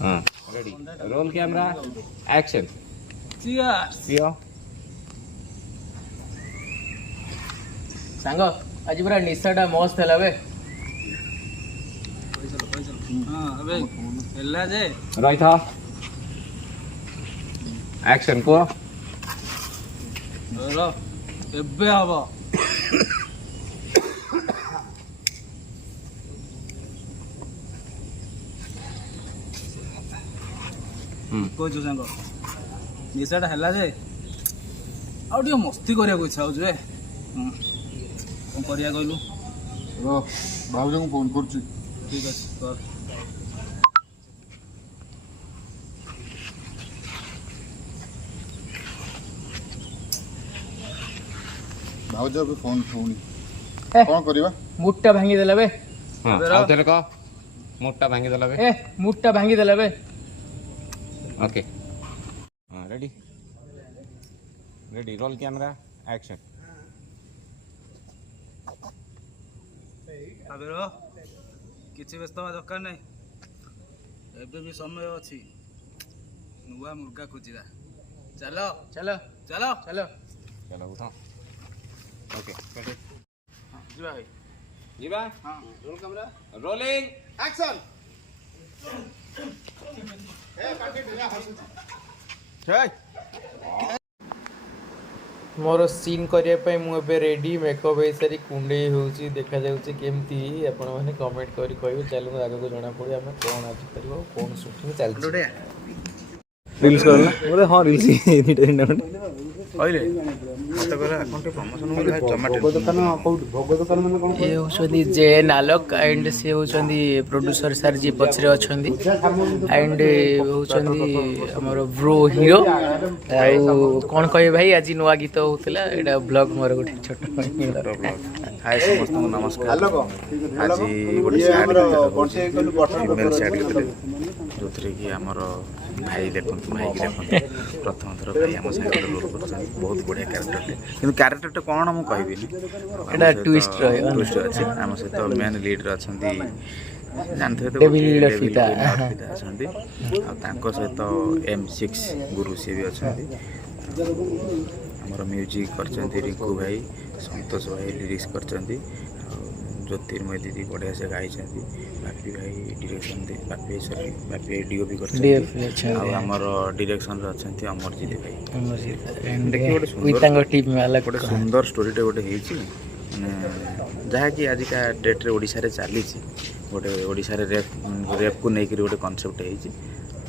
हाँ ready roll camera action पियो सांग आज पूरा निशाटा मस्त है बे रही था एक्शन को एबे हबो कोचु सांग निशाटा हैला जे आउ टिके मस्ती करिया को इच्छा हो जे कोन करिया कहलु भाउज को फोन कर ठीक अछि कर भाउज अब फोन उठौनी कौन करबा मुट्टा भांगी देला बे हां आउ तेरे को मोटा भांगी देला बे मुट्टा भांगी देला बे ओके हां ready ready roll camera action अबेरो किछि व्यस्त हवा दरकार नै एबे भी समय अछि नुवा मुर्गा खोजिदा चलो चलो चलो चलो चलो उठो ओके रेडी जीवा भाई जीवा हां रोल कैमरा रोलिंग एक्शन ए काटे दिया हसु छय मोर सीन करने मुझे रेडी मेकअप हो सारी कुंडे होची देखा जाउची केमती आपण माने कमेंट करी कहबे चलो आगे को जाना पड़े हम कौन आज करिवो कौन शूटिंग चल रील्स करला बोले हां रील्स एनी टाइम कहले मत कहला अकाउंट प्रमोशन होला टमाटर भोग दुकान माने कोन ये होछंदी जे नालक एंड से होछंदी प्रोड्यूसर सर जी पछरे अछंदी एंड होछंदी हमर ब्रो हीरो कौन कहे भाई आज नुआ गीत होतला एडा ब्लॉग मोर गोटे छोट ब्लॉग हाय समस्त को नमस्कार आज गोटे फीमेल साइड जो थरे कि हमर भाई देखो भाई की देखो प्रथम थर भाई हम साइड रोल कर बहुत बढ़िया कैरेक्टर किंतु कैरेक्टर कौन हम कहबिनी एडा ट्विस्ट रहे ट्विस्ट अछि हम से तो मेन लीडर अछंती जानते तो डेविल लफिता अछंती आ तांको सहित M6 गुरु से भी अछंती हमर म्यूजिक करचंती रिंकू भाई संतोष भाई लिरिक्स करचंती ज्योतिर्मय दीदी बढ़िया से गाई बापी भाई डायरेक्शन दे बापी सॉरी बापी डीओपी कर हमर डायरेक्शन रे अछंती अमरजीत भाई देखि गोटे सुंदर टीम में अलग गोटे सुंदर स्टोरी टे गोटे हेची माने जहा कि आज का डेट रे ओडिसा रे चाली छी गोटे ओडिसा रे रेप को नै कि गोटे कांसेप्ट हेची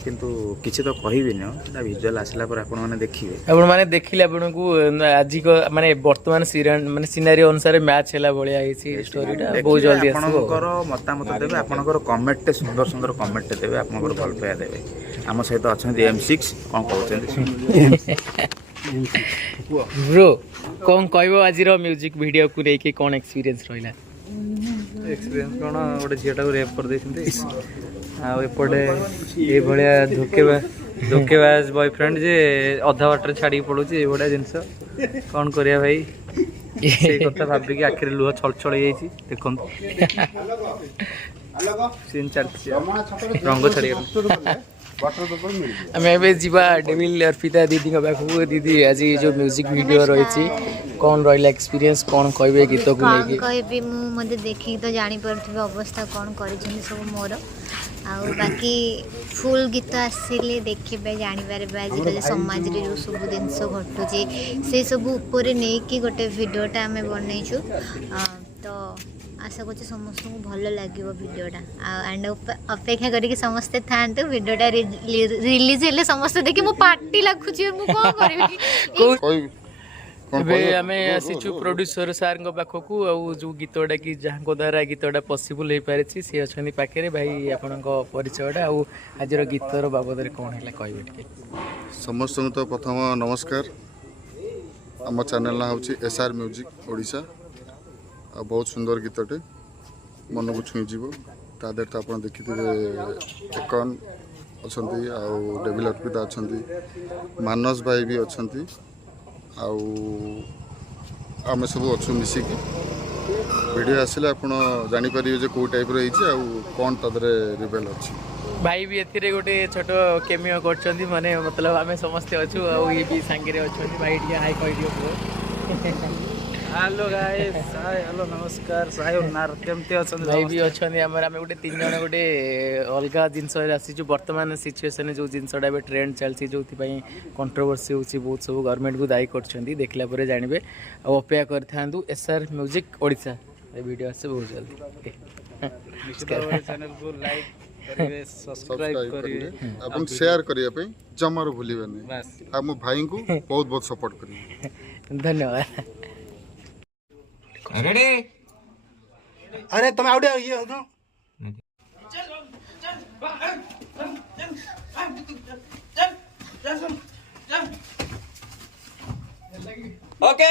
किंतु किछि तो कहिबे न ता विजुअल आसला पर आपण माने देखिबे आपण माने देखिले आपण को आज को माने वर्तमान सीरियन माने सिनेरियो अनुसार मैच हैला बळिया हेची स्टोरीटा बहुत जल्दी आसो आपनकर मतामत देबे आपनकर कमेंट सुंदर सुंदर कमेंट देबे आपनकर भल पाया देबे हम सहित अछंती M6 कोन कहउछंती ब्रो कोन कहबो आज रो म्यूजिक वीडियो को लेके कोन एक्सपीरियंस रहिला एक्सपीरियंस कोन गोटे झियाटा को रेप कर देछंती आ एपटे ए भलिया धोकेबाज बॉयफ्रेंड जे अधा वाटर छाड़ी पड़ुची ए बड़ा जिंस कौन करिया भाई से कथा भाबी कि आखिर लुह छल छल जाईची देखन सीन चलती रंग छाड़ी हमें एबे जीवा डेविल अर्पिता दीदी का पाखु दीदी आज जो म्यूजिक वीडियो रही कौन रहा एक्सपीरियंस कौन कहबे गीत को लेके कहबे मु मते देखि तो जानि परथबे अवस्था कौन करिछन सब मोर आ बाकी फुल गीत आसिले देखबे जानि पारे आज के समाज रे जो सब जिंस घटुची से सब ऊपर नै कि गोटे वीडियोटा हमें बनैछु तो आशा कर समस्त को भल लगे वीडियोटा एंड अपेक्षा करी समस्ते था वीडियोटा रिलीज हेले समस्त देखि मो पार्टी लागुची मु कोन करबी एबे हमें आसीचु प्रोड्यूसर सार पाखक जो गीतटा कि जहाँ द्वारा गीतटा पॉसिबल हो पारे सी अच्छा पाखे भाई आपण परिचयटा आज गीतर बाबद कौन है कहे समस्त तो प्रथम नमस्कार आम चैनल ना हूँ SR म्यूजिक ओडिशा आ बहुत सुंदर गीतटे मन को छुईज ता देर तो आप देखिथे एकन अच्छा डेविल अर्पिता अच्छा मानस भाई भी अच्छा आम सब अच्छु मिसिकी वीडियो आसिले आपण जानि परिबे जे को टाइप रो हिची आ कोन तदरे रिवेल अछि भाई भी एथिरे गोटे छोट केमियो करछंती माने मतलब आमे समस्त अछु आ ये भी संगे रे अछंती भाई टिया हाई कहि दियो हेलो गाइस हाय हेलो नमस्कार सायोनार केमते अछन भाई भी अछंती हमर आमे गोटे तीन जण गोटे अलगा जिंस रे आसी जो वर्तमान सिचुएशन जो जिंसडा बे ट्रेंड चलसी जोथि पई कंट्रोवर्सी होची बहुत सब गवर्नमेंट को दायी करछंती देखला परे जानिबे आ अपेक्षा करथांदु एसआर म्यूजिक ओडिसा ए वीडियो आसे बहुत जल्दी चैनल को लाइक करिवे सब्सक्राइब करिवे आपण शेयर करिया पे जमारो भूलिबेनी बस हम भाई को बहुत बहुत सपोर्ट करिवे धन्यवाद अरे तुम आउट ये हो तो ओके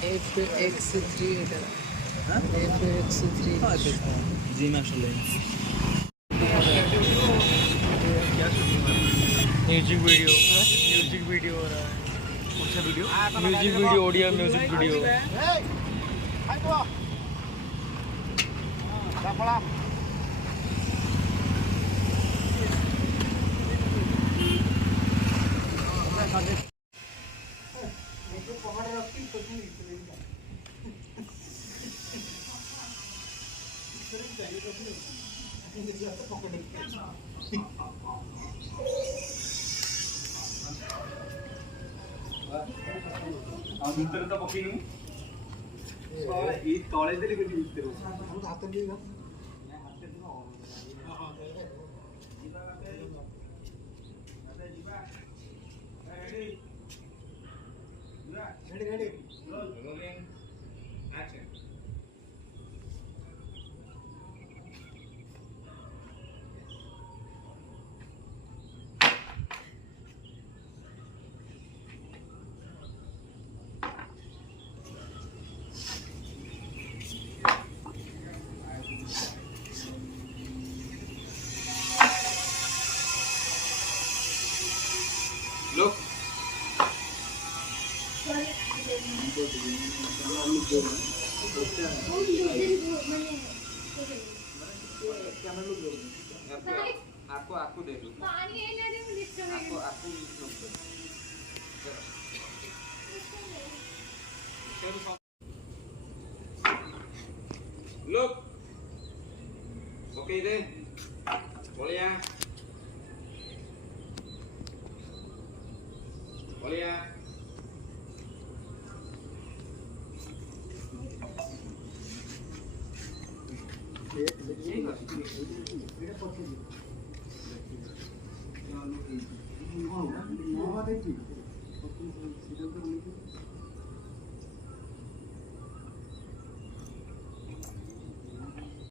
FX3 FX3 जी मास्टर ले म्यूजिक वीडियो हो रहा है music video audio music video Look. Okay deh. Boleh ya. Boleh ya. ହଁ